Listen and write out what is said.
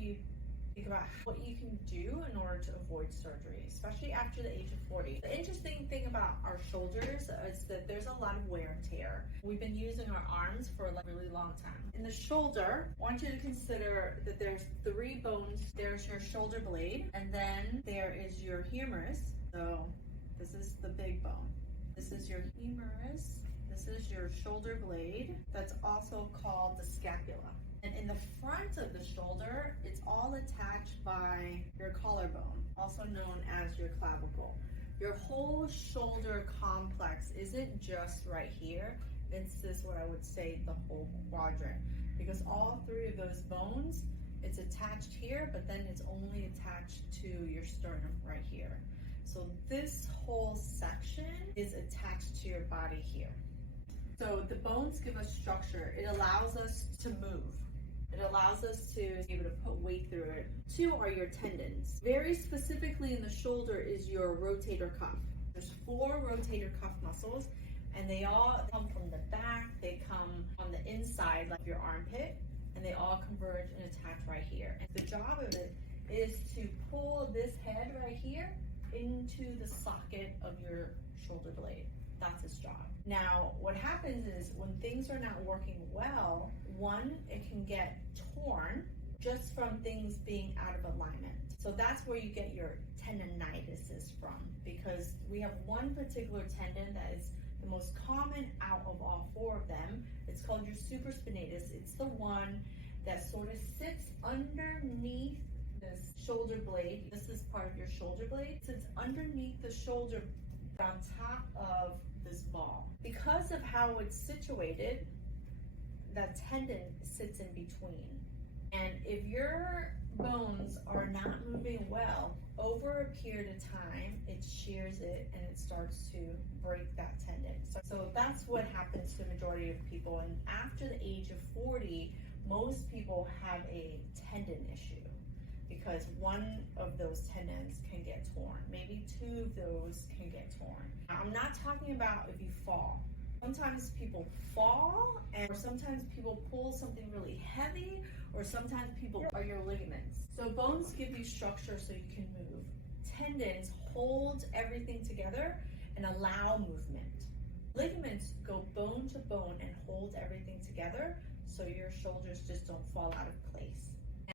you think about what you can do in order to avoid surgery, especially after the age of 40. The interesting thing about our shoulders is that there's a lot of wear and tear. We've been using our arms for a really long time. In the shoulder, I want you to consider that there's 3 bones. There's your shoulder blade, and then there is your humerus. So this is the big bone. This is your humerus. This is your shoulder blade. That's also called the scapula. And in the front of the shoulder, it's all attached by your collarbone, also known as your clavicle. Your whole shoulder complex isn't just right here. It's this, what I would say, the whole quadrant. Because all 3 of those bones, it's attached here, but then it's only attached to your sternum right here. So this whole section is attached to your body here. So the bones give us structure. It allows us to move. It allows us to be able to put weight through it. 2 are your tendons. Very specifically in the shoulder is your rotator cuff. There's 4 rotator cuff muscles, and they all come from the back. They come on the inside, like your armpit, and they all converge and attach right here. And the job of it is to pull this head right here into the socket of your shoulder blade. That's its job. Now, what happens is when things are not working well, one, it can get torn just from things being out of alignment. So that's where you get your tendonitis from, because we have one particular tendon that is the most common out of all 4 of them. It's called your supraspinatus. It's the one that sort of sits underneath this shoulder blade. This is part of your shoulder blade. It sits underneath the shoulder on top of this ball. Because of how it's situated, that tendon sits in between. And if your bones are not moving well, over a period of time, it shears it and it starts to break that tendon. So that's what happens to the majority of people. And after the age of 40, most people have a tendon issue, because one of those tendons can get torn. Maybe 2 of those can get torn. Now, I'm not talking about if you fall. Sometimes people fall, or sometimes people pull something really heavy, or sometimes people are your ligaments. So bones give you structure so you can move. Tendons hold everything together and allow movement. Ligaments go bone to bone and hold everything together so your shoulders just don't fall out of place.